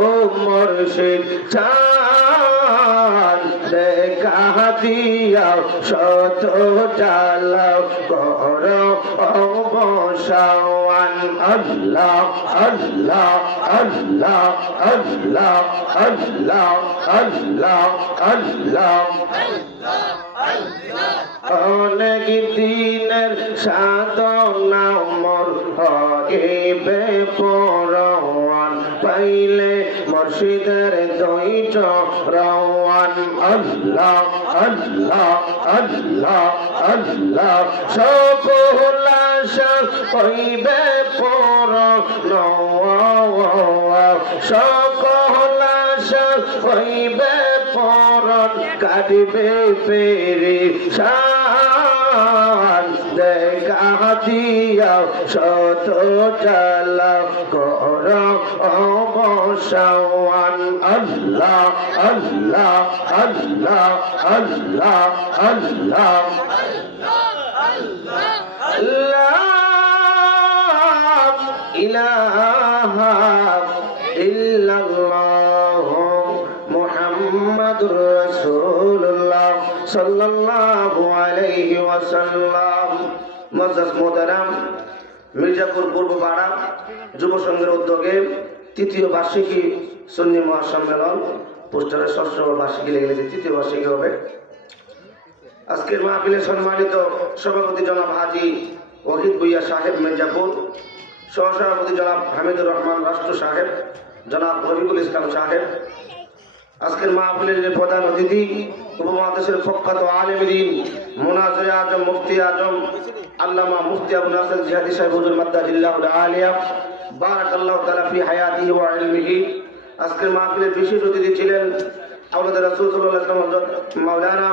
গো মুর্শিদ চান দেখা দিয়াও শত জ্বালাও করো অবসান আল্লাহ আল্লাহ আল্লাহ আল্লাহ আল্লাহ আল্লাহ আল্লাহ অনেক দিনের সাধনা মোর হইবে পরওয়ান পাইলে মুর্শিদের দইচ রওয়ান আল্লাহ আল্লাহ আল্লাহ আল্লাহ সকল আশা হইবে পরওয়ান সকল আশা হইবে পরন কাটিবে পেরেশান দেখা দিয়াও শত জ্বালা করো অবসান আল্লাহ আল্লাহ আল্লাহ আল্লাহ আল্লাহ ইলাহা ইল্লাল্লাহ মুহাম্মাদুর রাসূলুল্লাহ সাল্লাল্লাহু আলাইহি ওয়াসাল্লাম। মুআজ্জাজ মোহতারাম, মির্জাপুর পূর্বপাড়া যুব সংঘের উদ্যোগে তৃতীয় বার্ষিকী সুন্নি মহাসম্মেলন পোস্টারের ষষ্ঠ বার্ষিকী লেগে তৃতীয় বার্ষিকী হবে। আজকের মাহফিলে সম্মানিত সভাপতি জনাব হাজী ওহিদ ভুইয়া সাহেব মির্জাপুর, সহসভাপতি জনাব হামিদুর রহমান রাষ্ট্র সাহেব, জনাব রফিকুল ইসলাম সাহেব, আজকের মাহফিলের প্রধান অতিথি উপমহাদেশের প্রখ্যাত আলেম দ্বীন মুনাজির আজম মুফতি আজম আল্লামা মুফতি আবু নাসির জিহাদি সাহেব হুজুর মাদ্দাজিল্লাহুল আলিয়া বারাকাল্লাহু তাআলা ফি হায়াতিহি ওয়া ইলমিহি। আজকের মাহফিলের বিশেষ অতিথি ছিলেন আওলাদ রাসূল সাল্লাল্লাহু আলাইহি ওয়াসাল্লাম হযরত মাওলানা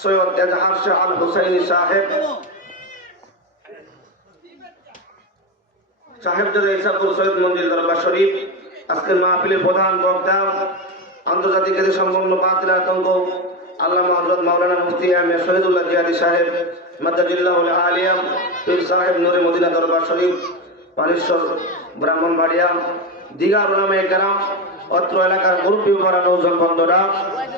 সৈয়দ এজাহার শাহ আল হুসাইনি সাহেব, সাহেবজাদা ইসাকুর সৈয়দ মঞ্জিল দরবার শরীফ। আজকের মাহফিলের প্রধান বক্তা আন্তর্জাতিক খ্যাতি সম্পন্ন বাতিল আতঙ্ক আল্লামা হযরত মাওলানা মুফতি আহমেদ শহীদুল্লাহ জিহাদি সাহেব মাদ্দাজিল্লাহুল আলিয়া পীর সাহেব নূরে মদিনা দরবার শরীফ পানিশ্বর ব্রাহ্মণবাড়িয়া, দিগার উলামায়ে কেরাম, অত্র এলাকার মুরব্বী মারা নৌজন বন্ধুরা,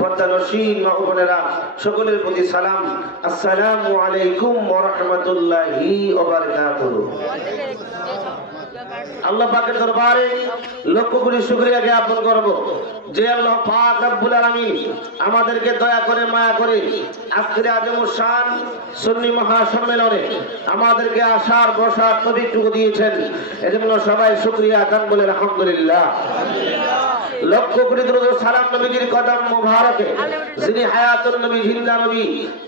পর্দানসীন মা ও বোনেরা, সকলের প্রতি সালাম। আসসালামু আলাইকুম ওয়া রাহমাতুল্লাহি ওয়া বারাকাতুহু। আল্লাহ পাকের দরবারে লক্ষ কোটি শুকরিয়া জ্ঞাপন করব যে আল্লাহ পাক রব্বুল আলামিন আমাদেরকে দয়া করে মায়া করে আজকের আজমুস শান সুন্নি মহাসম্মেলনে আমাদেরকে আসার বসার তৌফিকটুকু দিয়েছেন। এজন্য সবাই শুকরিয়া আদান বলে আলহামদুলিল্লাহ। লক্ষ কোটি দরুদ ও সালাম নবীজির কদম মুবারকে, যিনি হায়াতুন নবী, জিন্দা নবী,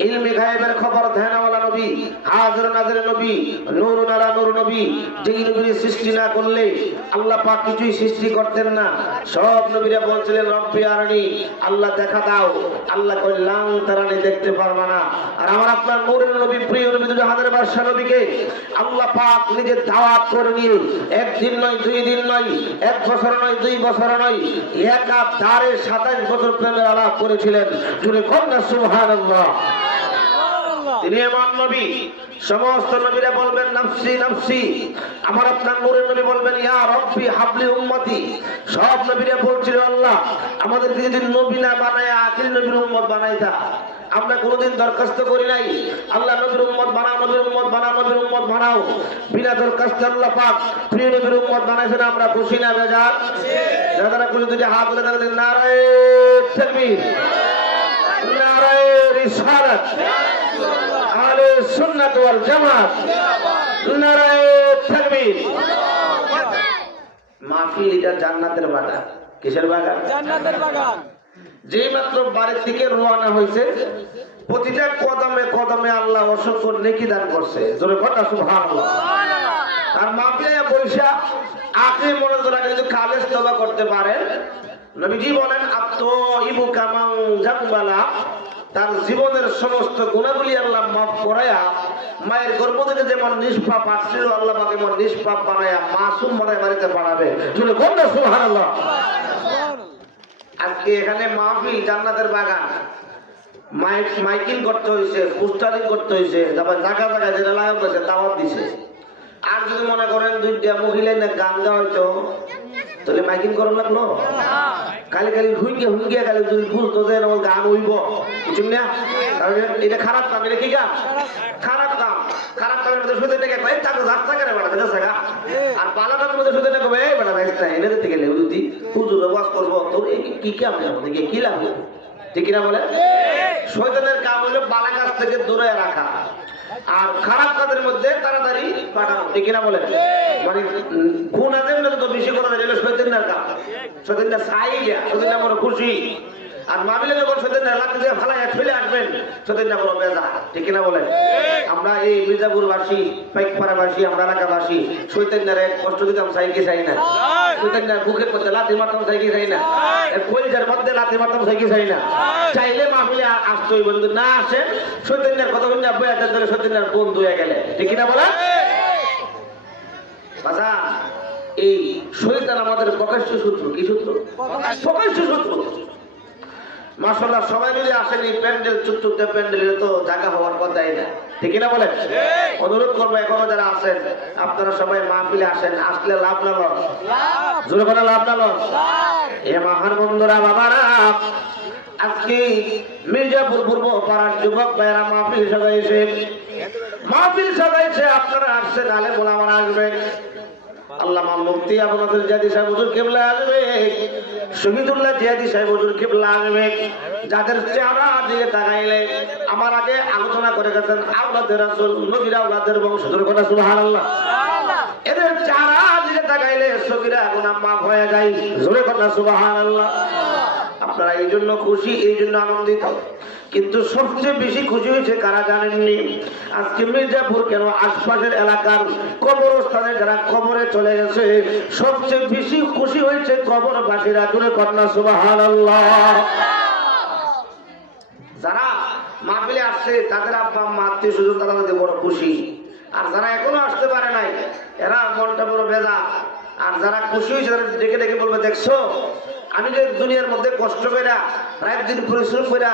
ইলমে গায়েবের খবর ধ্যানওয়ালা নবী, হাজির নাজির নবী, নূরুন আলা নূর নবী, যেই নবীর সৃষ্টি না করলে আল্লাহ পাক কিছুই সৃষ্টি করতেন না। সব নবীরা বলছিলেন রব্বি আরনি, আল্লাহ দেখা দাও। আল্লাহ কইলাম তারানি দেখতে পারবা না। আর আমার আপনার নূরের নবী, প্রিয় নবী দুজাহানের বাদশা নবীকে আল্লাহ পাক নিজের দাওয়াত করে নিয়ে একদিন নয়, 2 দিন নয়, 1 বছর নয়, 2 বছর নয়, একাধারে 27 বছর প্রেমের আলাপ করেছিলেন। জুড়ে কন্যা সুবহানাল্লাহ। তিনি এমন নবী, সমস্ত নবীরা বলবেন নাফসি নাফসি, আমার আপনার নূরের নবী বলবেন ইয়া রব্বি হাবলি উম্মতি। সব নবীরা বলছিল আল্লাহ আমাদেরকে যদি নবী না বানায় আখির নবীর উম্মত বানাইতা। আমরা কোনোদিন দরখাস্ত করি নাই আল্লাহ নবীর উম্মত বানাও, নবীর উম্মত বানাও, নবীর উম্মত বানাও। বিনা দরখাস্তে আল্লাহ পাক প্রিয় নবীর উম্মত বানাইছেন। আমরা খুশি না বেজার? যারা খুশি দুটি হাত তুলে তাদের নারায়ে তাকবীর, নারায়ে রিসালাত, আহলে সুন্নাত ওয়াল জামাত, নারায়ে তাকবীর। মাহফিল এটা জান্নাতের বাগান। কিসের বাগান? জান্নাতের বাগান। যেই মাত্র বাড়ির দিকে রওনা হয়েছে, প্রতিটা কদমে কদমে আল্লাহ অসংখ্য নেকি দান করছে। জোরে কথা সুবহানাল্লাহ। আর মাহফিলে বৈশা আখি মনোযোগ আগে যদি খালেস তওবা করতে পারেন, নবীজি বলেন আত-তাইবু কামান জামবালা, তার জীবনের সমস্ত গুণাবলী আল্লাহ মাফ করায়া মায়ের গর্ভ থেকে যেমন নিষ্পাপ আসছিল আল্লাহ পাক এমন নিষ্পাপ বানায়া মাসুম বানায় বাড়িতে পাঠাবে। জোরে কথা সুবহানাল্লাহ। আজকে এখানে মাহফিল জান্নাতের বাগান, মাইকিং করতে হয়েছে, পোস্টারিং করতে হয়েছে, তারপর জায়গা জায়গায় যেটা লাগানো হয়েছে দাওয়াত দিছে। আর যদি মনে করেন 2টা মহিলা না গান গাওয়া হইতো, তাহলে মাইকিং করার লাগলো কালি কালি হুইঙ্গে কালি যদি বুঝতো যে গান হইব বুঝুন না, কারণ এটা খারাপ কাম। এটা কি কাম? খারাপ কাম। খারাপ কামের মধ্যে শুধু এটা কয় তাকে রাস্তা করে বেড়া দেখে গা, আর ভালো কামের মধ্যে শুধু এটা কবে বেড়া রাস্তা এনে দিতে গেলে যদি হুজুর ওয়াজ করবো তোর কি কাম দেখে কি লাভ? ঠিক না বলে? শয়তানের কাম হলো বালা কাজ থেকে দূরে রাখা আর খারাপ কাজের মধ্যে তাড়াতাড়ি পাঠানো। ঠিক না বলে? মানে গুণ আছে তো বেশি করা যায় শয়তানের কাম। শয়তানটা চাইয়া শয়তানটা বড় খুশি, আর মাহফিলে যখন শয়তানটা লাঠি দিয়ে ফালাইয়া ঠেলে আসবেন শয়তানটা বড় বেজা। ঠিক না বলে? আমরা এই মির্জাপুরবাসী, পাইকপাড়াবাসী, আমরা এলাকাবাসী শয়তানটারে কষ্ট দিতাম চাই কি চাই না? শয়তানটার বুকের মধ্যে লাথি মারতাম চাই কি চাই না? কলিজার মধ্যে লাথি মারতাম চাই কি চাই না? চাইলে মাহফিলে আসতোই, বন্ধু না আসে শয়তানটার কথা শুনে বয়াতের ধরে শয়তানটার বন্ধু হয়ে গেলে। ঠিক না বলে? বাবা এই শয়তান আমাদের প্রকাশ্য শত্রু। কি শত্রু? প্রকাশ্য শত্রু। মাশাআল্লাহ সবাই মিলে আসেন এই প্যান্ডেল চুপচুপতে প্যান্ডেলে তো জায়গা হওয়ার কথাই না। ঠিক না বলে? অনুরোধ করবো এখনো যারা আছেন আপনারা সবাই মাহফিলে আসেন। আসলে লাভ না লস? জোরে করে লাভ না লস? এ মহান বন্ধুরা বাবারা, আজকে মির্জাপুর পূর্ব পাড়ার যুবক ভাইরা মাহফিল সাজাইছে। মাহফিল সাজাইছে, আপনারা আসছেন, আলেম ওলামারা আসবে, আল্লামা মুফতি আবু নসর জিয়াদি সাহেব হুজুর কিবলা আসবে, শহীদুল্লাহ জিয়াদি সাহেব হুজুর কিবলা আসবে। যাদের চেহারা দিকে তাকাইলে আমার আগে আলোচনা করে গেছেন আওলাদের রাসূল, নবীর আওলাদের বংশধর, কথা সুবহানাল্লাহ। এদের চেহারা দিকে তাকাইলে সগীরা গুনাহ মাফ হয়ে যায়, জোরে কথা সুবহানাল্লাহ। আপনারা এই জন্য খুশি, এই জন্য আনন্দিত, কিন্তু সবচেয়ে বেশি খুশি হয়েছে কারা জানেননি? আজকে মির্জাপুর কেন আশপাশের এলাকার কবরস্থানে যারা কবরে চলে গেছে সবচেয়ে বেশি খুশি হয়েছে কবরবাসীরা। জোরে কন্যা সুবহানাল্লাহ। যারা মাহফিলে আসছে তাদের আব্বা আম্মা আত্মীয় স্বজন তারা বড় খুশি, আর যারা এখনো আসতে পারে নাই এরা মনটা বড় বেজা। আর যারা খুশি হয়েছে তারা ডেকে ডেকে বলবে, দেখছো আমি যে দুনিয়ার মধ্যে কষ্ট করে রাত দিন পরিশ্রম করে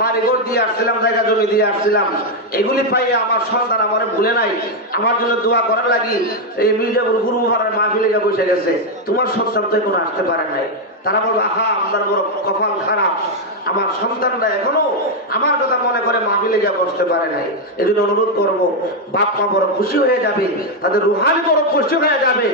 বাড়িঘর দিয়ে আসছিলাম, জায়গা জমি দিয়ে আসছিলাম, এগুলি পাইয়ে আমার সন্তান আমার ভুলে নাই, আমার জন্য দোয়া করার লাগি এই মির্জাপুর পূর্ব পাড়ার মাহফিলে গিয়ে বসে গেছে। তোমার সন্তান তো এখনো আসতে পারে নাই। তারা বলবে, আহা আপনার বড় কপাল খারাপ, আমার সন্তানরা এখনো আমার কথা মনে করে মাহফিলে গিয়ে বসতে পারে নাই। এই জন্য অনুরোধ করবো, বাপ মা বড় খুশি হয়ে যাবে, তাদের রুহানি বড় খুশি হয়ে যাবে।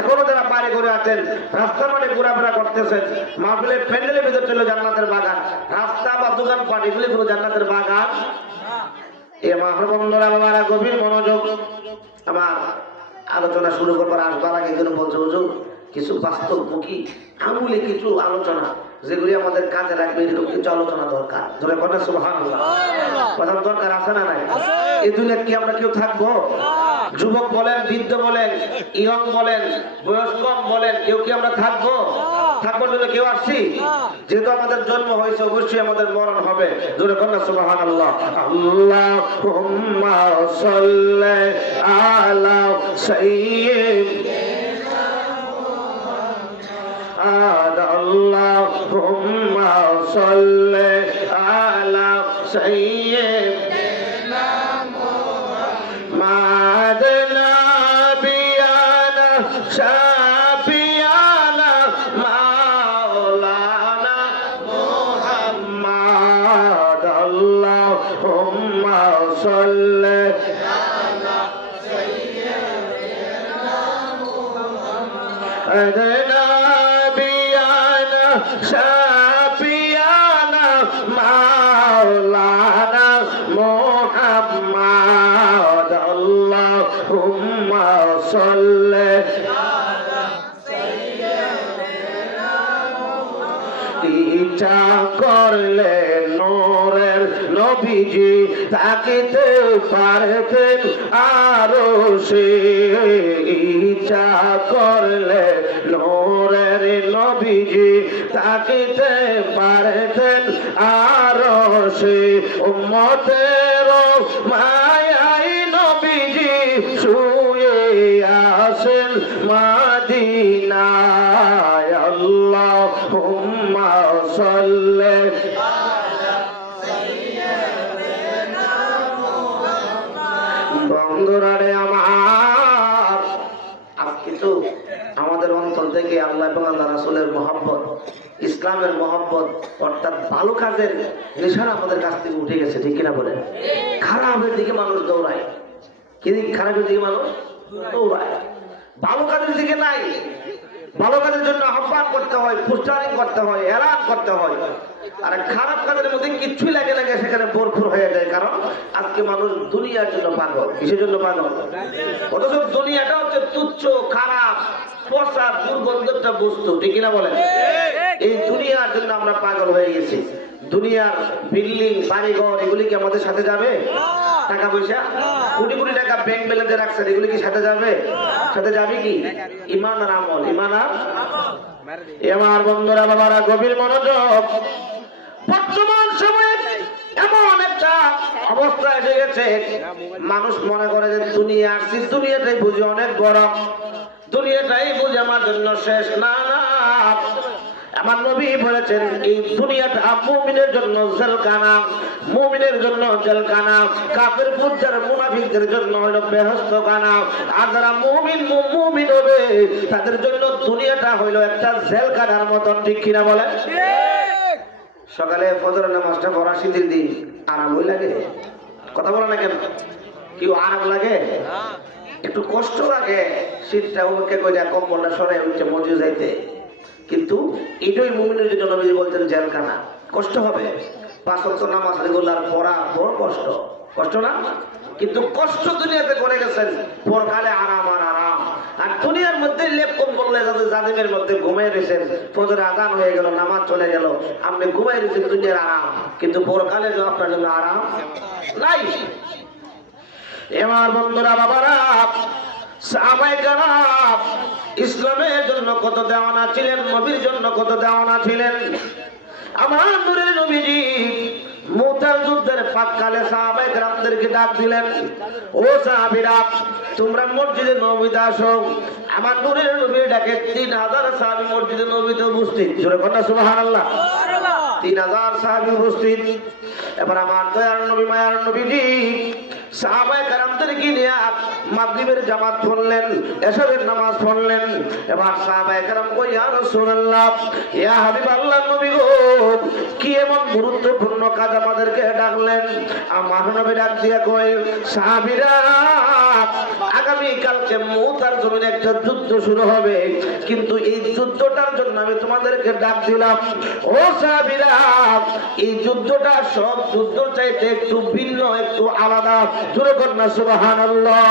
এখনো যারা বাড়ি করে আছেন, রাস্তার মাঠে ঘোরাফেরা করতেছেন, মাহফিলের প্যান্ডেলের ভিতর ছিল জান্নাতের বাগান, রাস্তা বা দোকান পাট এগুলি কোনো জান্নাতের বাগান। এ মহাবন্ধরা বাবারা গভীর মনোযোগ। আমার আলোচনা শুরু করবার আসবার আগে যেন বলছে হুজুর কিছু বাস্তবমুখী আমূলে কিছু আলোচনা যেগুলি আমাদের কাজে রাখবে, এরকম কিছু আলোচনা দরকার। ধরে কথা সুবহানাল্লাহ, কথা দরকার আছে না নাই? এই দুনিয়াতে কি আমরা কেউ থাকবো? যুবক বলেন, বৃদ্ধ বলেন, ইয়ং বলেন, বয়স্ক বলেন, কেউ কি আমরা থাকবো? থাকবার জন্য কেউ আসছি? যেহেতু আমাদের জন্ম হয়েছে অবশ্যই আমাদের মরণ হবে। জোরে কন্যা সুবহানাল্লাহ। আল্লাহুম্মা সাল্লি আলা সাইয়্যিদিনা মুহাম্মাদ, আল্লাহুম্মা সাল্লি আলা সাইয়্যিদিনা মুহাম্মাদ, নাবিয়ানা শাফিয়ানা মাওলানা মুহাম্মাদ, আল্লাহুম্মা সাল্লি আলা সাইয়্যিদিনা মুহাম্মাদ, নাবিয়ানা শাফিয়ানা মাওলানা মুহাম্মাদ, আল্লাহুম্মা সাল্লি আলা সাইয়্যিদিনা মুহাম্মাদ। ইচ্ছা করলে নূরের নবীজি তাকিতে পারতেন আরো সে, ইচ্ছা করলে নূরের নবীজি তাকিতে পারতেন আরো সে, উম্মতের মায়াই নবীজি শুয়ে আছেন মদিনায়, আল্লাহুম্মা সাল্লি আলা সাইয়্যিদিনা মুহাম্মাদ। বন্ধুরা রে আমার, আজকে তো আমাদের অন্তর থেকে আল্লাহ এবং আল্লাহ রাসূলের মহব্বত, ইসলামের মহব্বত অর্থাৎ ভালো কাজের নিশানা আমাদের কাছ থেকে উঠে গেছে, ঠিক কিনা বলেন? খারাপের দিকে মানুষ দৌড়ায়, কিন্তু খারাপের দিকে মানুষ দৌড়ায়, ভালো কাজের দিকে নাই। ভালো কাজের জন্য আহ্বান করতে হয়, পোস্টারিং করতে হয়, এলান করতে হয়। আর খারাপ কাজের মধ্যে কিচ্ছুই লাগে লাগে সেখানে ভরপুর হয়ে যায়। কারণ আজকে মানুষ দুনিয়ার জন্য পাগল। কিসের জন্য পাগল? অথচ দুনিয়াটা হচ্ছে তুচ্ছ, খারাপ, পচা, দুর্গন্ধটা বস্তু, ঠিক কিনা বলেন? এই দুনিয়ার জন্য আমরা পাগল হয়ে গেছি। দুনিয়ার বিল্ডিং, বাড়িঘর এগুলি কি আমাদের সাথে যাবে? টাকা পয়সা, কোটি কোটি টাকা ব্যাংক ব্যালেন্সে রাখছেন, এগুলি কি সাথে যাবে? সাথে যাবে কি? ঈমান আর আমল। ঈমান আর আমার বন্ধুরা, বাবারা, গভীর মনোযোগ। বর্তমান সময়ে এমন একটা অবস্থা এসে গেছে, মানুষ মনে করে যে দুনিয়া আসছি, দুনিয়াটাই বুঝি অনেক বড়, দুনিয়াটাই বুঝি আমার জন্য শেষ। না না, আমার নবী বলেছেন এই দুনিয়াটা মুমিনের জন্য জেলখানা, মুমিনের জন্য জেলখানা, কাফের ফুজ্জার মুনাফিকদের জন্য হলো বেহেশতখানা। আর যারা মুমিন হবে তাদের জন্য দুনিয়াটা হইলো একটা জেলখানার মতন, ঠিক কিনা বলেন? সকালে ফজরের নামাজটা পড়া শীতের দিন আরামই লাগে, কথা বলে না কেন? কি আরাম লাগে? একটু কষ্ট লাগে, শীতটা ওকে কইরা কম্বলটা সরাই উঠছে মসজিদে যাইতে। কিন্তু এটাই মুমিনের জন্য নবী বলছেন জেলখানা। কষ্ট হবে, 5 ওয়াক্ত নামাজ রেগুলার পড়া বড় কষ্ট, কষ্ট না? কিন্তু কষ্ট দুনিয়াতে করে গেছেন, পরকালে আরাম আর আরাম। আর দুনিয়ার মধ্যে লেপ কম্বল জাদিমের মধ্যে ঘুমাই রয়েছেন, ফজরে আজান হয়ে গেল, নামাজ চলে গেল, আপনি ঘুমাই রয়েছেন, দুনিয়ার আরাম। কিন্তু পরকালে আপনার জন্য আরাম নাই। আমার বন্ধুরা, বাবারা, সাহাবায়ে কেরাম ইসলামের জন্য কত দেওয়ানা ছিলেন, নবীর জন্য কত দেওয়ানা ছিলেন। আমার নূরের নবীজি মুতার যুদ্ধের প্রাক্কালে সাহাবায়ে কেরামদেরকে ডাক দিলেন, ও সাহাবীরা, তোমরা মসজিদে নববীতে আসো। আমার নূরের নবীর ডাকে 3000 সাহাবী মসজিদে নববীতে উপস্থিত। জোরে বলেন সুবহানাল্লাহ। 3000 সাহাবী উপস্থিত। এবার আমার দয়ার নবী, মায়ার নবীজি সাহাবায়ে কেরামদেরকে নিয়ে মাগরিবের জামাত পড়লেন, এশারের নামাজ পড়লেন। এবার সাহাবায়ে কেরাম কই, ইয়া রাসূলুল্লাহ, ইয়া হাবিবাল্লাহ, নবী গো, কি এমন গুরুত্বপূর্ণ কাজ আমাদেরকে ডাকলেন? আমার নবী ডাক দিয়া কই, সাহাবীরা, আগামী কালকে মুতার জমিনে একটা যুদ্ধ শুরু হবে, কিন্তু এই যুদ্ধটার জন্য আমি তোমাদেরকে ডাক দিলাম। ও সাহাবীরা, এই যুদ্ধটা সব যুদ্ধ চাইতে একটু ভিন্ন, একটু আলাদা। জোরে বলেন না সুবহানাল্লাহ।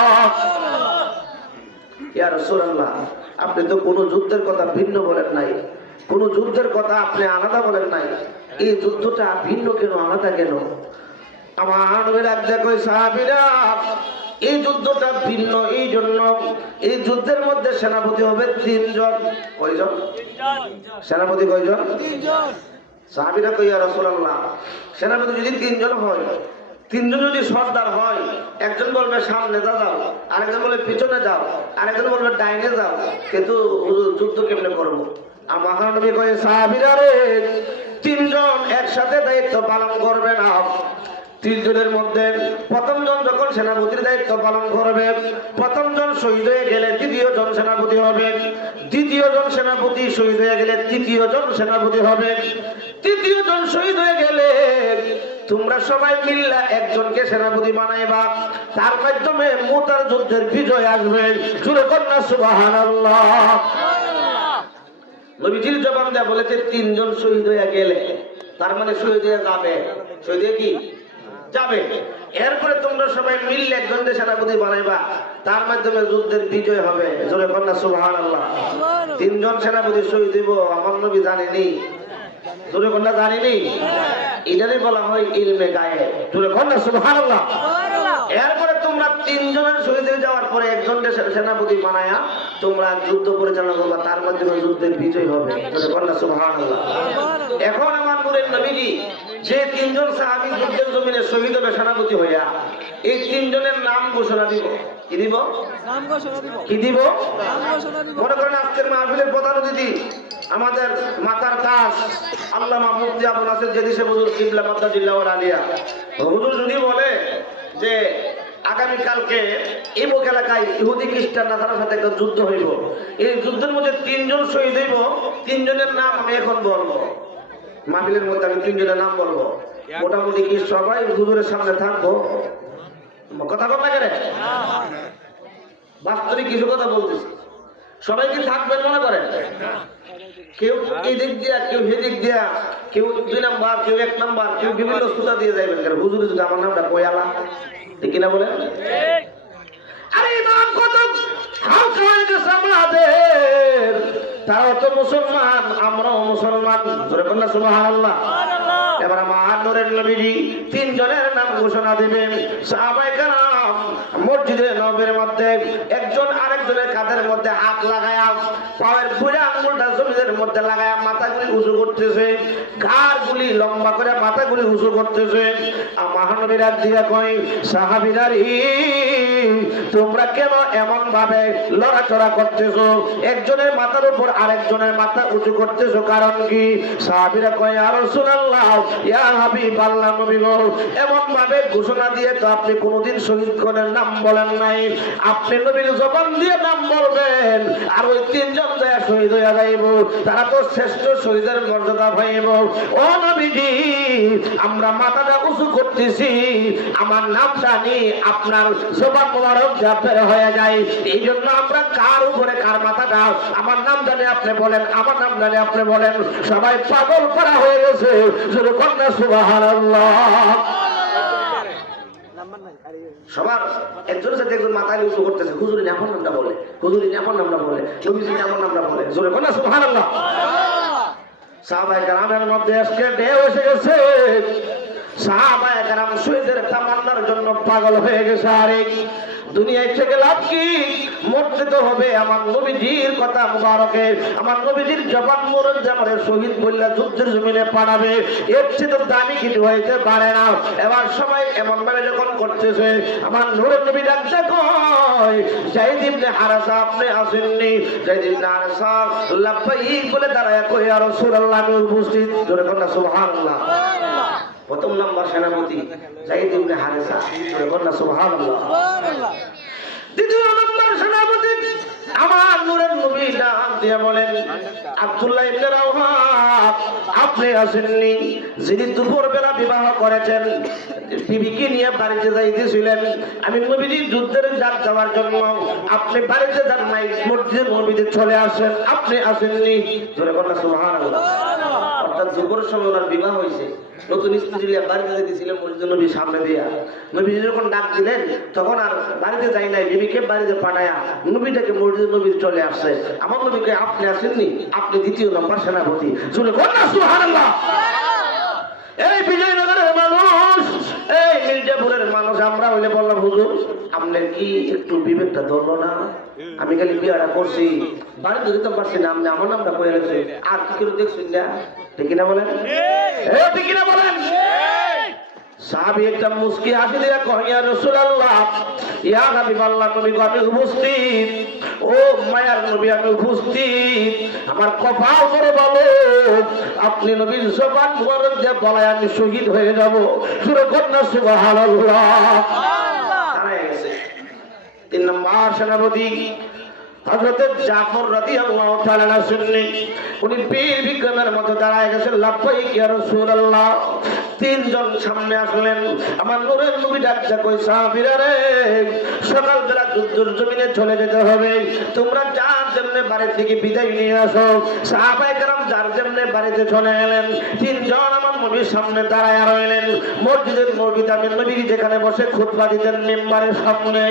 ইয়া রাসূলুল্লাহ, আপনি তো কোনো যুদ্ধের কথা ভিন্ন বলেন নাই, কোন যুদ্ধের কথা আপনি আলাদা বলেন নাই, এই যুদ্ধটা ভিন্ন কেন, আলাদা কেন? আমার নবীর একদা কই, সাহাবীরা, এই যুদ্ধটা ভিন্ন এই জন্য, এই যুদ্ধের মধ্যে সেনাপতি হবে 3 জন। কয়জন সেনাপতি? কয়জন? 3 জন। সাহাবীরা কই, ইয়া রাসূলুল্লাহ, সেনাপতি যদি 3 জন হয়, 3 জন যদি সর্দার হয়, একজন বলবে সামনে যাও, আরেকজন বলবে পিছনে যাও, আরেকজন বলবে ডাইনে যাও, কিন্তু যুদ্ধ কেমনে করবো? আমার নবী কই, সাহাবীরা রে, 3 জন একসাথে দায়িত্ব পালন করবে না। 3 জনের মধ্যে প্রথম জন যখন সেনাপতির দায়িত্ব পালন করবে, প্রথম জন শহীদ হয়ে গেলে দ্বিতীয় জন সেনাপতি হবে, দ্বিতীয় জন সেনাপতি শহীদ হয়ে গেলে তৃতীয় জন সেনাপতি হবে, তৃতীয় জন শহীদ হয়ে গেলে তোমরা সবাই মিল্লা একজনকে সেনাপতি বানাইবা, তার মাধ্যমে মুতার যুদ্ধের বিজয় আসবে। জোরে বলেন না সুবহানাল্লাহ। নবীজির জবাব দেয়া বলেছে 3 জন শহীদ হয়ে গেলে, তার মানে শহীদ হয়ে যাবে। শহীদ হয়ে কি যাবে? এরপরে তোমরা সবাই মিললে একজনকে সেনাপতি বানাইবা, তার মাধ্যমে যুদ্ধের বিজয় হবে। জোরে বলেন না সুবহানাল্লাহ। 3 জন সেনাপতি শহীদ হইব, আমার নবী জানেনি? জোরে বলেন না, জানেনি? এটারই বলা হয় ইলমে গায়েব। জোরে বলেন না সুবহানাল্লাহ। এরপরে তোমরা 3 জনের শহীদ হয়ে যাওয়ার পরে একজনকে সেনাপতি বানায়া তোমরা যুদ্ধ পরিচালনা করবা, তার মাধ্যমে যুদ্ধের বিজয় হবে। জোরে বলেন না সুবহানাল্লাহ। এখন আমার নূরের নবীজি যে 3 জন সাহাবী যুদ্ধের জমিনে শহীদ হবে সেনাপতি হইয়া, এই 3 জনের নাম ঘোষণা দিব। কি দিব? নাম ঘোষণা দিব। কি দিব? নাম ঘোষণা দিব। মনে করেন আজকের মাহফিলের প্রধান অতিথি আমাদের মাতার তাজ আল্লামা মুফতি আবু নাসির জেদি সাহেব হুজুর কিবলা মাদ্দাজিল্লাহ ওয়াল আলিয়া। হুজুর যদি বলে যে আগামীকালকে ইবুক এলাকায় ইহুদি খ্রিস্টান নাসারার সাথে একটা যুদ্ধ হইব। এই যুদ্ধের মধ্যে 3 জন শহীদ হইব। 3 জনের নাম আমি এখন বলবো। মাহফিলের মধ্যে আমি 3 জনের নাম বলবো। মোটামুটি কি সবাই হুজুরের সামনে থাকবো? কথা বল না কেন? বাস্তবিক কিছু কথা বলতেছি। সবাই কি থাকবেন মনে করেন? কেউ এই দিক দিয়া, কেউ সেদিক দিয়া, কেউ 2 নাম্বার, কেউ 1 নাম্বার, কেউ বিভিন্ন সুতা দিয়ে যাইবেন কেন? হুজুরে যদি আমার নামটা কয়ালা, ঠিক কিনা বলেন? আরে ইমাম কত হালকা হয়ে গেছে আমাদের। তারাও তো মুসলমান, আমরাও মুসলমান। জোরে বলেন না সুবহানাল্লাহ। এবার আমার নূরের নবীজি 3 জনের নাম ঘোষণা দিবেন। সাহাবায়ে কেরাম মসজিদে নববীর মধ্যে একজন আরেকজনের কাঁধের মধ্যে হাত লাগায়া, পায়ের বুড়া আঙ্গুলটা জমিনের মধ্যে লাগায়া মাথাগুলি উঁচু করতেছে, ঘাড়গুলি লম্বা করে মাথাগুলি উঁচু করতেছে। আমার নবীরা দিয়া কয়, সাহাবীরা রে, তোমরা কেন এমন ভাবে লড়াচড়া করতেছো? একজনের মাথার উপর আরেকজনের মাথা উঁচু করতেছো, কারণ কি? সাহাবীরা কয়, ইয়া রাসূলুল্লাহ, ইয়া হাবিবাল্লাহ, নবী গো, এমন ভাবে ঘোষণা দিয়ে তো আপনি কোনোদিন শহীদ কোনের নাম বলেন নাই। আপনি নবীর জবান দিয়ে নাম বলবেন, আর ওই 3 জন যায় শহীদ হইয়া যাইব, তারা তো শ্রেষ্ঠ শহীদের মর্যাদা পাইব। ও নবীজি, আমরা মাথাটা উঁচু করতেছি, আমার নামটা নিয়ে আপনার জবান মোবারক বের হয়ে যায়। এই জন্য আমরা কার উপরে কার মাথাটা, আমার নাম জানে আপনি বলেন, আমার নাম জানে আপনি বলেন। সবাই পাগল করা হয়ে গেছে। জোরে কন্যা সুবহানাল্লাহ। সবার একজনের সাথে একজন মাথায় উঁচু করতেছে, হুজুরি আমার নামটা বলে, হুজুরি আমার নামটা বলে, নবীজি আমার নামটা বলে। জোরে কন্যা সুবহানাল্লাহ। সাহাবায়ে কেরামের মধ্যে আজকে ঢেউ এসে গেছে। সাহাবায়ে কেরাম শহীদের তামান্নার জন্য পাগল হয়ে গেছে। আরে দুনিয়ায় থেকে লাভ কি? মরতে তো হবে আমার নবীজির কথা মুবারকে, আমার নবীজির জবান মোরদ জামারে শহীদ বললা যুদ্ধের জমিনে পাঠাবে, এর চেয়ে তো দামি কিছু হইতে পারে না। এবার সবাই এমন ভাবে যখন করতেছে, আমার নূরের নবী ডাকতে কয়, যায়েদ ইবনে হারেসা আপনি আসেননি? যায়েদ ইবনে হারেসা লাব্বাইক বলে দাঁড়ায় কয়, ইয়া রাসূলুল্লাহ, আমি উপস্থিত। জোরে বলেন সুবহানাল্লাহ। প্রথম নাম্বার সেনাপতি যায়েদ ইবনে হারেসা। জোরে বলেন সুবহানাল্লাহ। দ্বিতীয় নাম্বার সেনাপতি আমার নূরের নবী নাম দিয়ে বলেন, আব্দুল্লাহ ইবনে রাওহা আপনি আসেননি? যিনি দুপুরবেলা বিবাহ করেছেন, বিবিকে নিয়ে বাড়িতে যাইতেছিলেন, আমি নবীজি যুদ্ধের যার যাওয়ার জন্য, আপনি বাড়িতে যান নাই, মসজিদের নবীতে চলে আসেন, আপনি আসেননি? জোরে বলেন সুবহানাল্লাহ। অর্থাৎ দুপুর সময় ওনার বিবাহ হয়েছে, নতুন স্ত্রী বাড়িতে যেতেছিলেন মসজিদের নবীর সামনে দিয়া, নবীজি যখন ডাক দিলেন তখন আর বাড়িতে যাই নাই, বিবিকে বাড়িতে পাঠায়া নবীটাকে মসজিদের নবীর চলে আসছে। আমার নবীকে আপনি আসেননি? আপনি দ্বিতীয় নম্বর সেনাপতি। জোরে বলেন সুবহানাল্লাহ। এই বিজয়নগরের মানুষ, এই মির্জাপুরের মানুষ, আমরা হইলে বললাম, হুজুর আপনার কি একটু বিবেকটা ধরলো না? আমি খালি বিয়েটা করছি, বাড়িতে যেতে পারছি না, আপনি আমার নামটা কয়ে গেছে, আর কি করে দেখছেন না? ঠিক কিনা বলেন? ঠিক কিনা বলেন? সাহাবী একটা মুস্কি হাসি দিয়া কয়, ইয়া রাসূলুল্লাহ, ইয়া হাবিবাল্লাহ, নবী গো আমি উপস্থিত। ও মায়ার নবী আমি উপস্থিত। আমার কপাল করে বলো, আপনি নবীর জবান মোবারক দিয়ে বলায় আমি শহীদ হয়ে যাব। সুরে কন্যা সুবহানাল্লাহ। দাঁড়ায় গেছে 3 নম্বর সেনাপতি হযরত জাফর রাদিয়াল্লাহু তাআলা শুনলেন, উনি পীর বিক্রমের মতো দাঁড়ায় গেছেন, লাব্বাইক ইয়া রাসূলুল্লাহ। 3 জন সামনে আসলেন। আমার নূরের নবী ডাকতে কই, সাহাবীরা রে, সকালবেলা যুদ্ধের জমিনে চলে যেতে হবে, তোমরা যার যেমনে বাড়ি থেকে বিদায় নিয়ে আসো। সাহাবায়ে কেরাম যার যেমনে বাড়িতে চলে গেলেন। 3 জন আমার নবীর সামনে দাঁড়ায় রইলেন। মসজিদের নবীতে আমি নবী যেখানে বসে খুতবা দিতেন মিম্বারের সামনে,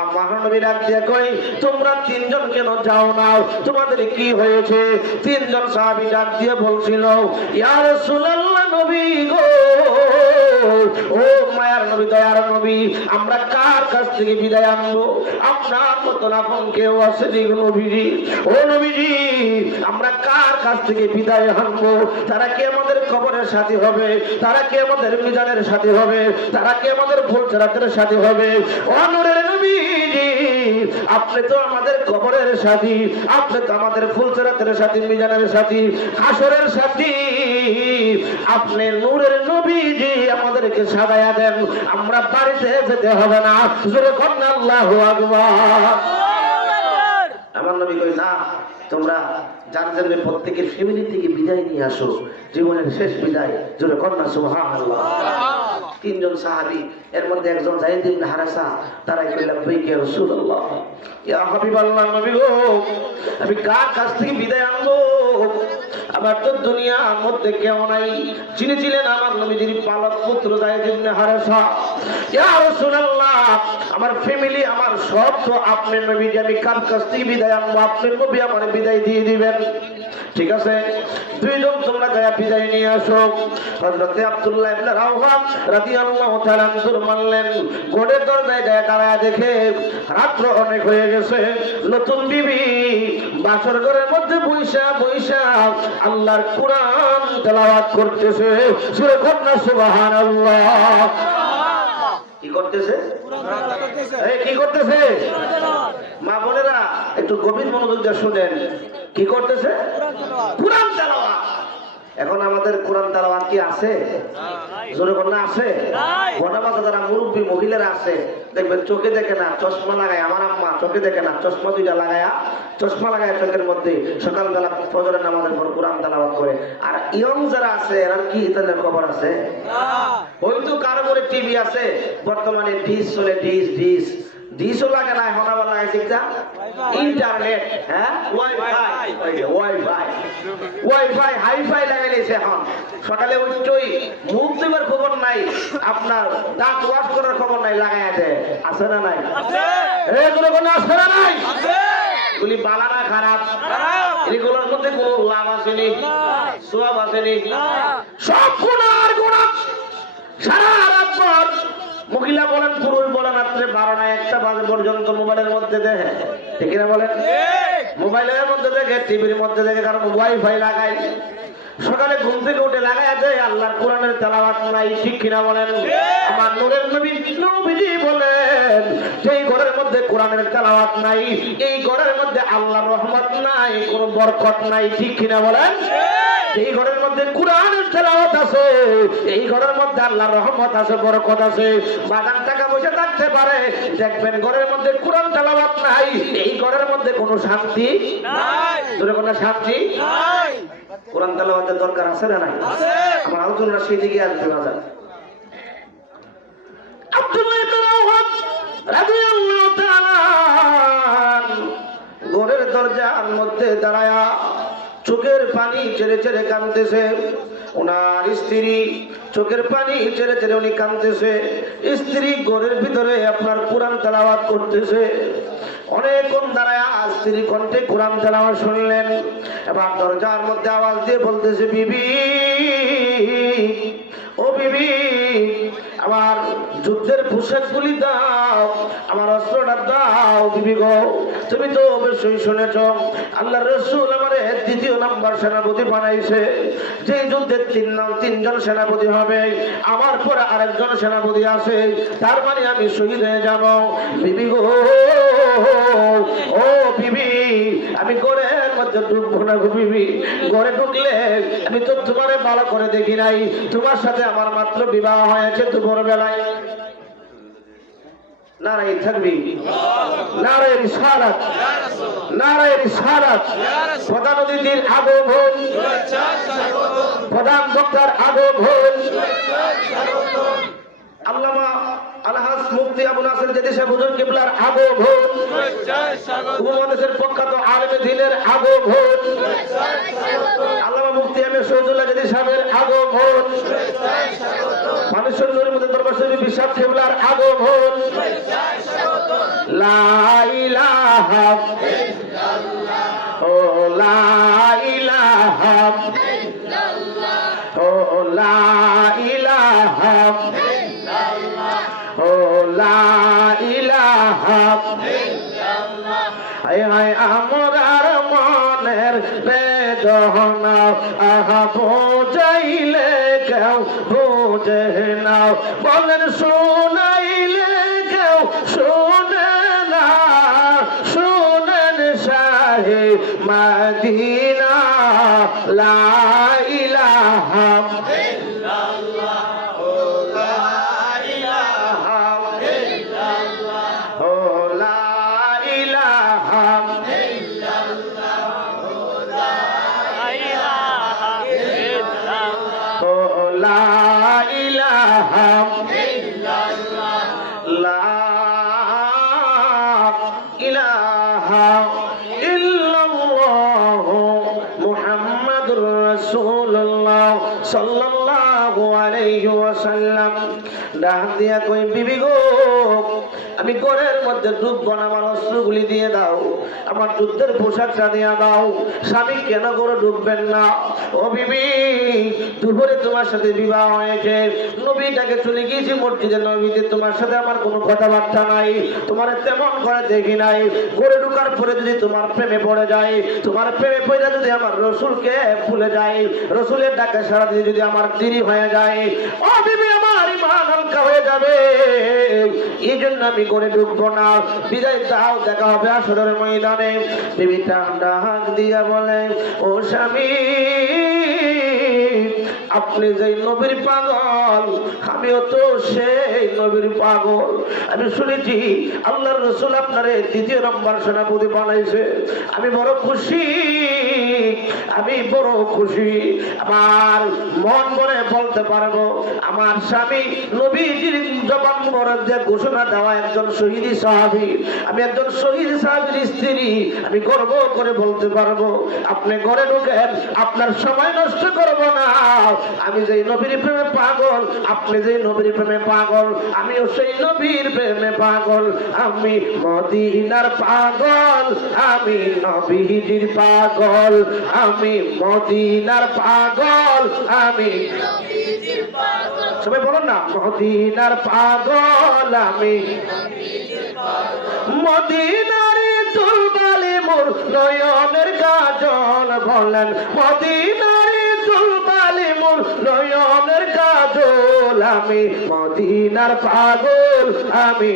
আমার নবী ডাকতে কই, তোমরা 3 জন কেন যাও না? তোমাদের কি হয়েছে? 3 জন সাহাবী ডাক দিয়ে বলছিল, ইয়া রাসূলুল্লাহ, নবী গো, ও মায়ার নবী, দয়ার নবী, আমরা কার কাছ থেকে বিদায় আনবো? আপনার মতন আপন কেউ আছে নবীজি? ও নবীজি, আমরা কার কাছ থেকে বিদায় আনবো? তারা কি আমাদের কবরের সাথী হবে? তারা কি আমাদের মিজানের সাথী হবে? তারা কি আমাদের ভুল রাতের সাথী হবে? ও নূরের নবীজি, আপনি তো আমাদের কবরের সাথী, আপনি তো আমাদের ফুলসিরাতের সাথী, মিজানের সাথী, হাসরের সাথী। আপনি নূরের নবীজি আমাদেরকে সাজায়া দেন, আমরা বাড়িতে যেতে হবে না। জোরে কন্যা আল্লাহু আকবার। আমার নবী কই না, তোমরা যার জন্য প্রত্যেকের ফ্যামিলি থেকে বিদায় নিয়ে আসো, জীবনের শেষ বিদায়। জোরে কন্যা সুবহানাল্লাহ। তিনজন সাহাবী, এর মধ্যে একজন যায়েদ ইবনে হারেসা, তারাই কইল লাব্বাইক ইয়া রাসূলুল্লাহ, ইয়া হাবিবাল্লাহ, নবী গো, আমি কার কাছ থেকে বিদায় আনবো? আমার তো দুনিয়ার মধ্যে কেউ নাই। যিনি ছিলেন আমার নবীজির পালক পুত্র যায়েদ ইবনে হারেসা, ইয়া রাসূলুল্লাহ, আমার ফ্যামিলি, আমার সব তো আপনার নবীজি, আমি কার কাছ থেকে বিদায় আনবো? আপনার নবী আমার বিদায় দিয়ে দিবেন। ঠিক আছে, দুইজন তোমরা গায়া বিদায় নিয়ে আসো। হযরতে আব্দুল্লাহ ইবনে রাওহা রাদিয়াল্লাহু তাআলা মানলেন, ঘরের দরজায় গায়া দাঁড়ায় দেখে রাত্র অনেক হয়ে গেছে। নতুন বিবি বাসর ঘরের মধ্যে বইসা বইসা আল্লাহর কোরআন তেলাওয়াত করতেছে। সূরা কন্যা সুবহানাল্লাহ। কি করতেছে? এই কি করতেছে? মা বোনেরা একটু গভীর মনোযোগ দিয়ে শুনেন। কি করতেছে? কোরআন তেলাওয়াত। এখন আমাদের কোরআন তেলাওয়াত কি আছে? জোরে বলেন, আছে? ঘটনাবাজা যারা মুরব্বী মহিলারা আছে, দেখবেন চোখে দেখে না, চশমা লাগায়। আমার আম্মা চোখে দেখে না, চশমা দুইটা লাগায়া, চশমা লাগায় চোখের মধ্যে সকালবেলা ফজরের নামাজের পর কোরআন তেলাওয়াত করে। আর ইয়ং যারা আছে এরা কি তাদের খবর আছে? হয়তো কারো করে টিভি আছে, বর্তমানে ডিশ চলে, ডিশ ডিশও লাগে না, এখন আবার লাগাইছে ইন্টারনেট, হ্যাঁ, ওয়াইফাই হাইফাই লাগাইছে। এখন সকালে উঠতেই মুখ দেবার খবর নাই, আপনার দাঁত ওয়াশ করার খবর নাই, লাগাইয়া দেয়। আছে না নাই? এগুলো কোনো আছে না নাই? এগুলি বালা না খারাপ? এগুলোর মধ্যে কোনো লাভ আসেনি, সোয়াব আসেনি, সব গুনার গুনাহ। সারা রাত পর মহিলা বলেন পুরুষ বলেন রাত্রে 12টা 1টা বাজে পর্যন্ত মোবাইলের মধ্যে দেখে, ঠিক না বলেন? মোবাইলের মধ্যে দেখে, টিভির মধ্যে দেখে, কারণ ওয়াইফাই লাগাই। সকালে ঘুম থেকে উঠে লাগাই দেয়, আল্লাহর কোরআনের তেলাওয়াত নাই, ঠিক কিনা বলেন? আমার নূরের নবীজি বলেন, যেই ঘরের মধ্যে কোরআনের তেলাওয়াত নাই, এই ঘরের মধ্যে আল্লাহর রহমত নাই, কোনো বরকত নাই, ঠিক কিনা বলেন? এই ঘরের মধ্যে কোরআনের তেলাওয়াত আছে, এই ঘরের মধ্যে আল্লাহর রহমত আছে, বরকত আছে। বাগান টাকা পয়সা থাকতে পারে, দেখবেন ঘরের মধ্যে কোরআন তেলাওয়াত নাই, এই ঘরের মধ্যে কোনো শান্তি নাই। তোর কোনো শান্তি নাই। কোরআন তেলাওয়াতের দরকার আছে না নাই? আমার আলোচনা সেই দিকে আসবে। বাজার আব্দুল্লাহ ইবনে রাওহা রাদিয়াল্লাহু তাআলা ঘরের দরজার মধ্যে দাঁড়ায়া চোখের পানি ছেড়ে ছেড়ে কাঁদতেছে। ওনার স্ত্রী চোখের পানি ছেড়ে ছেড়ে উনি কাঁদতেছে। স্ত্রী ঘরের ভিতরে আপনার কোরআন তেলাওয়াত করতেছে। অনেকক্ষণ দাঁড়ায় স্ত্রী কণ্ঠে কোরআন তেলাওয়াত শুনলেন। এবার দরজার মধ্যে আওয়াজ দিয়ে বলতেছে, বিবি, ও বিবি, আমার যুদ্ধের পোশাকগুলি দাও, আমার অস্ত্রটা দাও। বিবি গো, তুমি তো অবশ্যই শুনেছ আল্লাহর রাসূল আমারে 2য় নাম্বার সেনাপতি বানাইছে। যে যুদ্ধের 3জন সেনাপতি হবে, আমার পরে আরেকজন সেনাপতি আছে, তার মানে আমি শহীদ হয়ে যাব। বিবি গো, ও বিবি, আমি ঘরের মধ্যে ঢুকবো না গো বিবি। ঘরে ঢুকলে আমি তো তোমারে ভালো করে দেখি নাই, তোমার সাথে আমার মাত্র বিবাহ হয়েছে দুপুর বেলায়। নারায়ে তাকবীর, নারায়ে রিসালাত, নারায়ে রিসালাত। প্রধান অতিথির আগমন, প্রধান বক্তার আগমন, আল্লামা আলহাজ মুফতি আবু নাসির জাদি সাহেব হুজুর কিবলার আগমন, উপমহাদেশের প্রখ্যাত আলেমে দ্বীনের আগমন, আল্লামা মুফতি এম এ শহীদুল্লাহ জাদি সাহেবের আগমন, মানুষের নূরের মধ্যে দরবার শরীফ বিশাল কিবলার আগমন। লা ইলাহা ইল্লাল্লাহ, ও লা ইলাহা ইল্লাল্লাহ, ও লা ইলাহা ইল্লাল্লাহ, ও লা ইলাহা ইল্লাল্লাহ। হায় হায় আমরার মনের বেদনা আহা বোঝাইলে কেউ বোঝে না, বলেন শোনাইলে কেউ শোনে না। শাহে মদিনা লা ইলাহা ইল্লাল্লাহ লা ইলাহা ইল্লাল্লাহ লা ইলাহা ইল্লাল্লাহ লা ইলাহা ইল্লাল্লাহ লা ইলাহা ইল্লাল্লাহ মুহাম্মাদুর রাসূলুল্লাহ সাল্লাল্লাহু আলাইহি ওয়াসাল্লাম। ডাক দিয়া কই বিবি গো, আমি ঘরের মধ্যে ডুববো না, আমার অস্ত্রগুলি দিয়ে দাও, আমার যুদ্ধের পোশাকটা দিয়ে দাও। স্বামী কেন করে ডুববেন না? ও বিবি, দুপুরে তোমার সাথে বিবাহ হয়েছে, নবীটাকে চলে গিয়েছি মসজিদে নবীতে, তোমার সাথে আমার কোনো কথাবার্তা নাই, তোমার তেমন করে দেখি নাই। ঘরে ঢুকার পরে যদি তোমার প্রেমে পড়ে যায়, তোমার প্রেমে পড়ে যদি আমার রসুলকে ভুলে যায়, রসুলের ডাকে সারা দিয়ে যদি আমার দেরি হয়ে যায়, ও বিবি আমার ইমান হালকা হয়ে যাবে। এই জন্য আমি করে ঢুকবো না, বিদায় দাও, দেখা হবে আসরের ময়দানে। বিবিটা ডাক দিয়া বলে, ও স্বামী, আপনি যে নবীর পাগল, আমিও তো সেই নবীর পাগল। আমি শুনেছি আল্লাহর রাসূল আপনারে দ্বিতীয় নম্বর সেনাপতি বানাইছে। আমি বড় খুশি, আমি বড় খুশি। আমার মন ভরে বলতে পারবো, আমার স্বামী নবীজির জবান মোবারক দিয়ে ঘোষণা দেওয়া একজন শহীদ সাহাবী। আমি একজন শহীদ সাহাবীর স্ত্রী, আমি গর্ব করে বলতে পারবো। আপনি ঘরে ঢোকেন, আপনার সময় নষ্ট করবো না। আমি যেই নবীর প্রেমে পাগল, আপনি যেই নবীর প্রেমে পাগল, আমিও সেই নবীর প্রেমে পাগল। আমি মদিনার পাগল, আমি নবীজির পাগল, আমি মদিনার পাগল, আমি নবীজির পাগল। সবাই বলুন না, মদিনার পাগল আমি, মদিনারে তুলবালে মোর নয়নের কাজল। বলেন মদিনারে তুলবালে মোর নয়নের কাজল, আমি মদিনার পাগল, আমি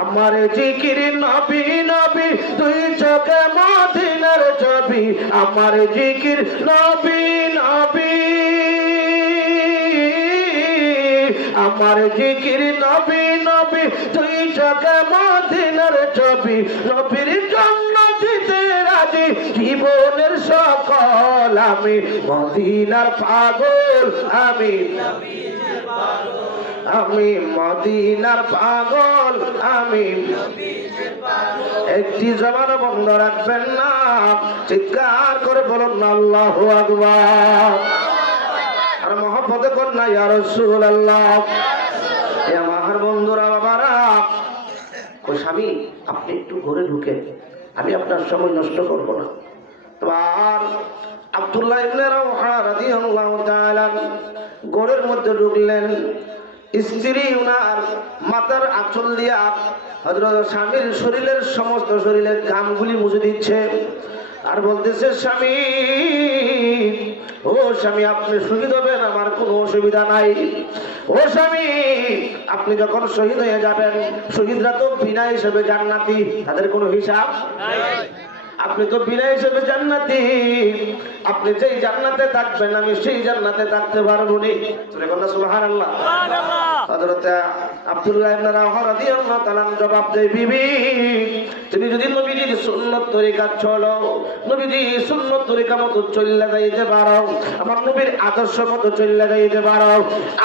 আমার জিকির নবী নবী, তুই চোখে মদিনার ছবি। আমার জিকির নবী নবী, আমার জিকির নবী নবী, তুই চোখে মদিনার ছবি। নবীর জন্য দিতে রাজি জীবনের সকল, আমি মদিনার পাগল, আমি আমি মদিনার পাগল, আমি। একটি জবান বন্ধ রাখবেন না, চিৎকার করে বলুন না আল্লাহু আকবার। আর মহব্বতে কর না ইয়া রাসূলুল্লাহ। এ আমার বন্ধুরা, বাবারা, ও স্বামী, আপনি একটু ঘরে ঢুকেন, আমি আপনার সময় নষ্ট করব না। তোমার আব্দুল্লাহ ইবনে রাওহা রাদিয়াল্লাহু তাআলা ঘরের মধ্যে ঢুকলেন। স্ত্রী উনার মাথার আঁচল দিয়া হযরত স্বামীর শরীরের সমস্ত শরীরের ঘামগুলি মুছে দিচ্ছে আর বলতেছে, স্বামী, ও স্বামী, আপনি শহীদ হবেন, আমার কোনো অসুবিধা নাই। ও স্বামী, আপনি যখন শহীদ হয়ে যাবেন, শহীদরা তো বিনা হিসেবে জান্নাতি, তাদের কোনো হিসাব নাই। আপনি তো বিনা হিসেবে জান্নাতি, আপনি যেই জান্নাতে থাকবেন আমি সেই জান্নাতে থাকতে পারবো নি। সুবহানাল্লাহ। হযরত আব্দুল্লাহ ইবনে রাওহা রাদিয়াল্লাহু তাআলা জবাব দেয়, বিবি, তুমি যদি নবীজির সুন্নাত তরিকা চলো, নবীজি সুন্নাত তরিকা মতো চললে যাইতে পারো, আমার নবীর আদর্শ মতো চললে যাইতে পারো,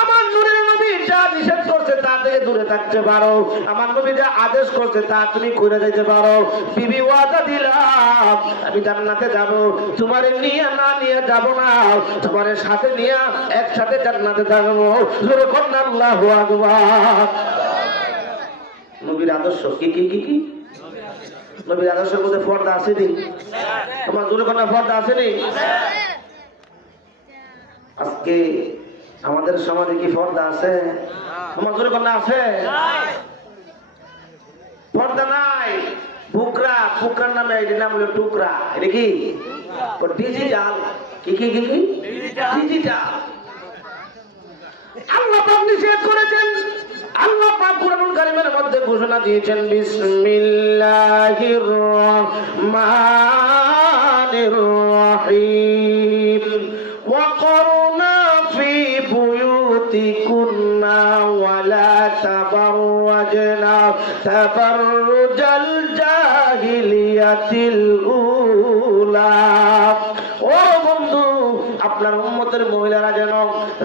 আমার নূরের নবী যা নিষেধ করছে তা থেকে দূরে থাকতে পারো, আমার নবী যা আদেশ করছে তা তুমি করে যেতে পারো। বিবি, ওয়াদা দিলাম আমি জান্নাতে যাব, তোমারে নিয়ে না নিয়ে যাব না, তোমার সাথে নিয়ে একসাথে জান্নাতে থাকবো। জোরে বলুন আল্লাহু আকবার। নবীর আদর্শ কি কি কি কি? নবীর আদর্শের মধ্যে পর্দা আসেনি? তোমার জোরে বলুন, পর্দা আসেনি? আজকে আমাদের সমাজে কি পর্দা আছে? তোমার জোরে বলুন, আছে? পর্দা নাই। বুকরা, বুকরার নামে এটার নাম হলো টুকরা। এটা কি? ডিজিটাল। কি কি কি কি? ডিজিটাল। আল্লাহ পাক নিষেধ করেছেন। আল্লাহ পাক কুরআনুল কারীমের মধ্যে ঘোষণা দিয়েছেন, বিসমিল্লাহির রহমানির রহিম ওয়াকরনা ফি বুয়ুতিকুন্না ওয়ালা তাবাররাজনা তাবাররুজাল জাহিলিয়াতিল উলা। ও বন্ধু, আপনার উম্মতের মহিলারা যেন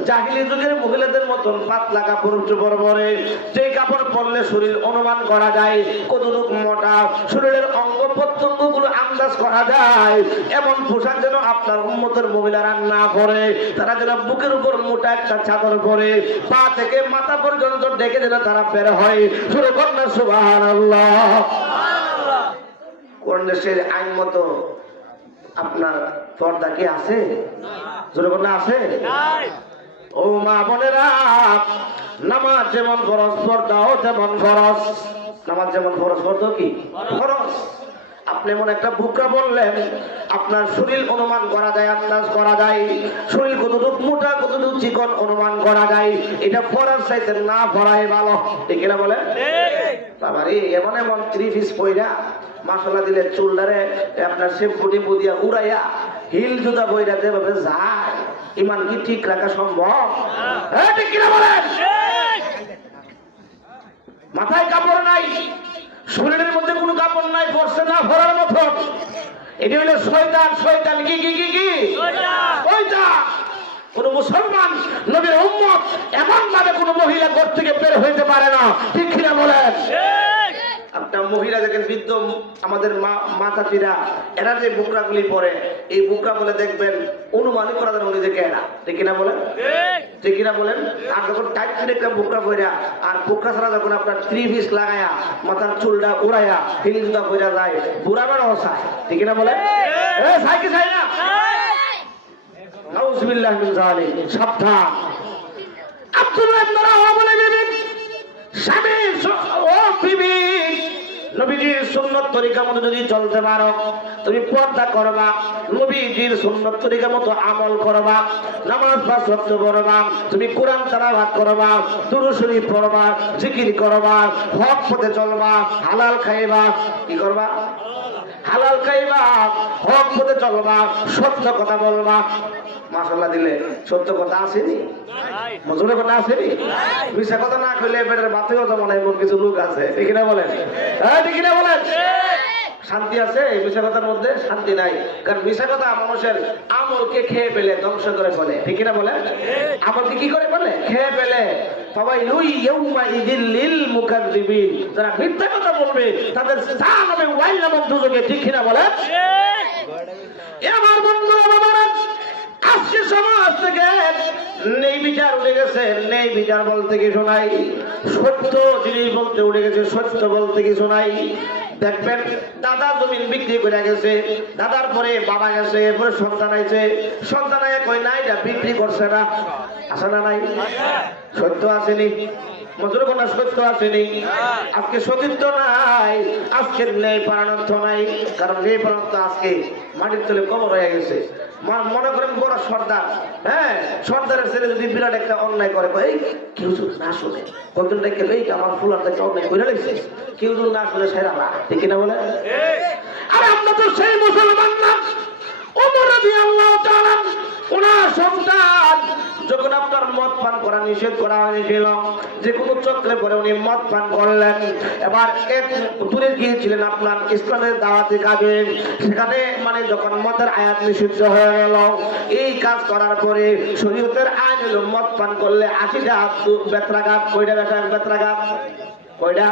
জাহিলি যুগের মহিলাদের মতন পাতলা কাপড় চোপড় পরে, যে কাপড় পরলে শরীর অনুমান করা যায় কতটুকু মোটা, শরীরের অঙ্গ প্রত্যঙ্গ গুলো আন্দাজ করা যায়, এমন পোশাক যেন আপনার উম্মতের মহিলারা না পরে। তারা যেন বুকের উপর মোটা একটা চাদর পরে, পা থেকে মাথা পর্যন্ত ডেকে যেন তারা বের হয়। শুরু কন্যা সুবহানাল্লাহ। কোন দেশের আইন মতো আপনার পর্দা কি আছে? জোরে কন্যা আছে? ও মা বোনেরা, নামাজ যেমন ফরজ, পর্দাও তেমন ফরজ। নামাজ যেমন ফরজ, পর্দা কি ফরজ। আপনি এমন একটা বুকরা বললেন, আপনার শরীর অনুমান করা যায়, আন্দাজ করা যায়, শরীর কতটুকু মোটা কতটুকু চিকন অনুমান করা যায়। এটা ফরজ চাইতে না পড়াই ভালো, ঠিক না বলেন? বাবারে, এমন এমন 3 পিস পয়রা মশলা দিলে চুলদারে আপনার শেম্পুটি বুদিয়া উড়াইয়া হিল জুতা বইরা যেভাবে যায়, ইমান কি ঠিক রাখা সম্ভব? ঠিক কিনা বলেন? মাথায় কাপড় নাই, শরীরের মধ্যে কোনো কাপড় নাই, পড়ছে না ভরার মতো। এটি হলো শয়তান। শয়তান কি কি কি কি শয়তান। কোন মুসলমান নবীর উম্মত এমন ভাবে কোন মহিলা ঘর থেকে বের হইতে পারে না, ঠিক কিনা বলেন? আপনার মহিলা দেখেন, বৃদ্ধ আমাদের মা চাচিরা, এরা যে বুকরা গুলি পরে, এই বুকরা বলে দেখবেন অনুমানই করা যায় উনি যে কেনা, ঠিক কিনা বলেন? ঠিক কিনা বলেন? আর যখন টাইট করে একটা বুকরা পইরা, আর বুকরা ছাড়া যখন আপনার 3 পিস লাগায়া মাথার চুলটা উড়াইয়া হিলি জুতা পইরা যায়, বুড়াবার অবস্থায়, ঠিক কিনা বলেন? চাই কি চাই না? নাউজুবিল্লাহ মিন যালিক। সাবধান। আব্দুল্লাহ ইবনে রাওয়াহা বলে, বিবি স্বামী ও বিবি, নবীজির সুন্নত তরিকা মতো যদি চলতে পারো, তুমি পর্দা করবা, নবীজির সুন্নত তরিকা মতো আমল করবা, নামাজ 5 ওয়াক্ত পড়বা, তুমি কোরআন তেলাওয়াত করবা, দুরূদ শরীফ পড়বা, জিকির করবা, হক পথে চলবা, হালাল খাইবা। কি করবা? হালাল খাইবা, হক পথে চলবা, সত্য কথা বলবা। মাশাআল্লাহ দিলে সত্য কথা আসেনি, মজুরের কথা আসেনি। মিশা কথা না কইলে পেটের বাতেও তো মনে হয় এমন কিছু লোক আছে, ঠিক না বলেন? হ্যাঁ, ঠিক না বলেন? শান্তি আছে এই মিশা কথার মধ্যে? শান্তি নাই। কারণ মিশা কথা মানুষের আমলকে খেয়ে ফেলে, ধ্বংস করে ফেলে, ঠিক না বলেন? আমলকে কি করে ফেলে? খেয়ে ফেলে। ফাওয়াইলুল ইয়াউমাইযিল লিল মুকাজ্জিবিন। যারা মিথ্যা কথা বলবে তাদের স্থান হবে ওয়াইল নামক দুজকে, ঠিক না বলেন? আমার বন্ধুরা, বাবারা, আজকে সমাজ থেকে নেই বিচার উঠে গেছে। নেই বিচার বলতে কি শোনাই, সত্য জিনিস বলতে উঠে গেছে, সত্য বলতে কি শোনাই। দেখবেন দাদা জমিন বিক্রি করে গেছে, দাদার পরে বাবা গেছে, এরপরে সন্তান আইছে, সন্তান আয় কই না এটা বিক্রি করছে না, আসে না নাই? সত্য আসেনি? মজুর কোন সত্য আসেনি? আজকে সতীর্থ নাই, আজকে নেই পারানন্দ নাই। কারণ নেই পারানন্দ আজকে মাটির তলে কবর হয়ে গেছে। মনে করেন বড় সর্দার, হ্যাঁ, সর্দারের ছেলে যদি বিরাট একটা অন্যায় করে, এই কেউ যদি না শুনে, কতজন ডেকে এই আমার ফুলার থেকে অন্যায় করে লাগছে, কেউ যদি না শুনে সেরা না, ঠিক না বলে? আরে আমরা তো সেই মুসলমান না। ওমর রাদিয়াল্লাহু তাআলা ওনার সন্তান যখন আপনার মদ পান করা নিষেধ করা হয়েছিল, যে কোনো চক্রে পরে উনি মদ পান করলেন। এবার এক দূরে গিয়েছিলেন আপনার ইসলামের দাওয়াতি কাজে, সেখানে মানে যখন মদের আয়াত নিষিদ্ধ হয়ে গেল, এই কাজ করার পরে শরীয়তের আইন হলো মদ পান করলে 80টা বেত্রাঘাত। কয়টা বেত্রাঘাত? কয়টা?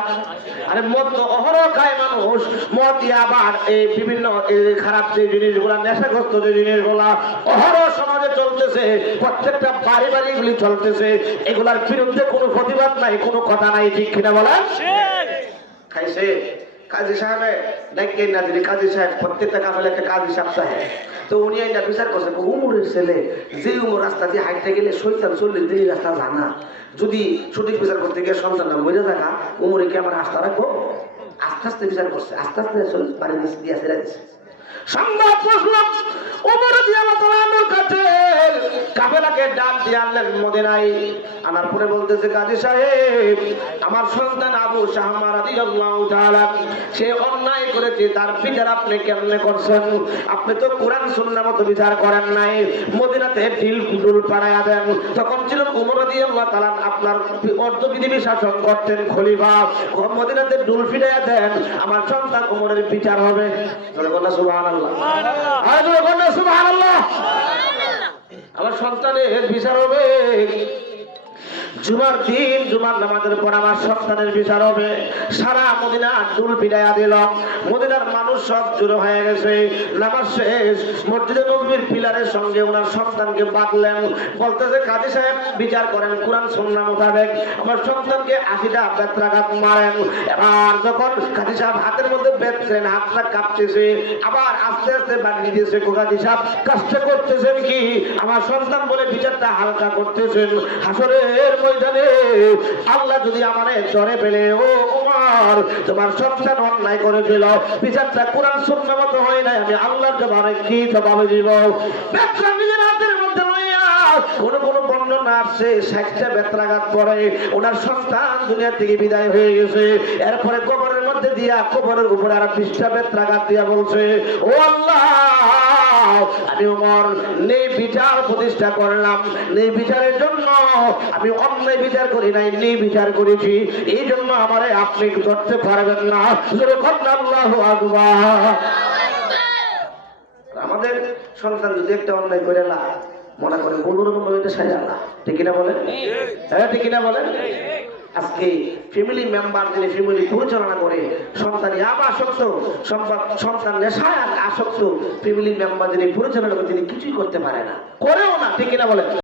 আরে মদ তো অহরহ খায় মানুষ। মদ আবার এই বিভিন্ন খারাপ যে জিনিসগুলা, নেশাগ্রস্ত যে জিনিসগুলা অহরহ সমাজে চলতেছে, প্রত্যেকটা বাড়ি বাড়ি গুলি চলতেছে, এগুলার বিরুদ্ধে কোনো প্রতিবাদ নাই, কোনো কথা নাই, ঠিক কিনা বলেন? খাইছে কাজী সাহেবে ডাইকে না দিলে, কাজী সাহেব প্রত্যেকটা কাফেলে একটা কাজী সাহেব সাহেব, তো উনি এটা বিচার করছেন, উমরের ছেলে যে উমর রাস্তা দিয়ে হাইটে গেলে শয়তান 40 দিনই রাস্তা জানা, যদি সঠিক বিচার করতে গিয়ে সন্তানটা মরে থাকা, উমরে কি আমার রাস্তা রাখবো? আস্তে আস্তে বিচার করছে, আস্তে আস্তে বাড়ি দিয়ে ছেড়ে দিচ্ছে। সংবাদ পৌঁছলাম ওমর রাদিয়াল্লাহু তাআলা আনহুর কাছে, কাফেলাকে ডাক দিয়ে আনলেন মদিনায়। আনার পরে বলতেছে, কাজী সাহেব, আমার সন্তান আবু শাহমা রাদিয়াল্লাহু তাআলা সে অন্যায় করেছে, তার বিচার আপনি কেমনে করছেন? আপনি তো কোরআন সুন্নাহ মতো বিচার করেন নাই, মদিনাতে ঢিল পাড়ায়া দেন। তখন ছিল ওমর রাদিয়াল্লাহু তাআলা আপনার অর্ধবিধি শাসন করতেন, খলিফা। মদিনাতে ঢুল ফিরাইয়া দেন, আমার সন্তান ওমরের বিচার হবে। সুবহানাল্লাহ, সুবহানাল্লাহ, আমার সন্তানের বিচার হবে। জুমার দিন জুমার নামাজের পর আমার সন্তানের বিচার হবে। সারা মদিনা ঢুল পিটাইয়া দিল, মদিনার মানুষ সব জড়ো হয়ে গেছে। নামাজ শেষ, মসজিদে নববীর পিলারের সঙ্গে ওনার সন্তানকে বাঁধলেন। বলতেছে, কাজী সাহেব বিচার করেন কোরআন সুন্নাহ মোতাবেক, আমার সন্তানকে 80টা বেত্রাঘাত মারেন। এবার যখন কাজী সাহেব হাতের মধ্যে বেঁধছেন, হাতটা কাঁপতেছে, আবার আস্তে আস্তে বাড়িয়ে দিয়েছে। কাজী সাহেব কাজটা করতেছেন কি? আমার সন্তান বলে বিচারটা হালকা করতেছেন। হাসরের ময়দানে আল্লাহ যদি আমারে ধরে ফেলে, ও ওমর, তোমার সন্তান অন্যায় করেছিল, বিচারটা কোরআন সুন্নাহ মতো হয় নাই, আমি আল্লাহর জবাবে কি জবাব দিব? বেত্রা নিজের হাতের মধ্যে লইয়া কোন বর্ণনা আসছে 60টা বেত্রাঘাত পরে ওনার সন্তান দুনিয়া থেকে বিদায় হয়ে গেছে। এরপরে কবরের মধ্যে দিয়া, কবরের উপরে আর 20টা বেত্রাঘাত দিয়া বলছে, ও আল্লাহ, আমি ওমর নেই বিচার প্রতিষ্ঠা করলাম, নেই বিচারের জন্য আমি অন্যায় বিচার করি নাই, নেই বিচার করেছি, এই জন্য আমারে আপনি ধরতে পারবেন না। আল্লাহু আকবার। আমাদের সন্তান যদি একটা অন্যায় করে না, মনে করে কোনোরকম ভাবে সাজা, ঠিক কিনা বলেন? হ্যাঁ, ঠিক কিনা বলেন? আজকে ফ্যামিলি মেম্বার যিনি ফ্যামিলি পরিচালনা করে, সন্তান আসক্ত, সন্তান নেশায় আসক্ত, ফ্যামিলি মেম্বার যিনি পরিচালনা করে তিনি কিছুই করতে পারে না, করেও না, ঠিক কিনা বলেন?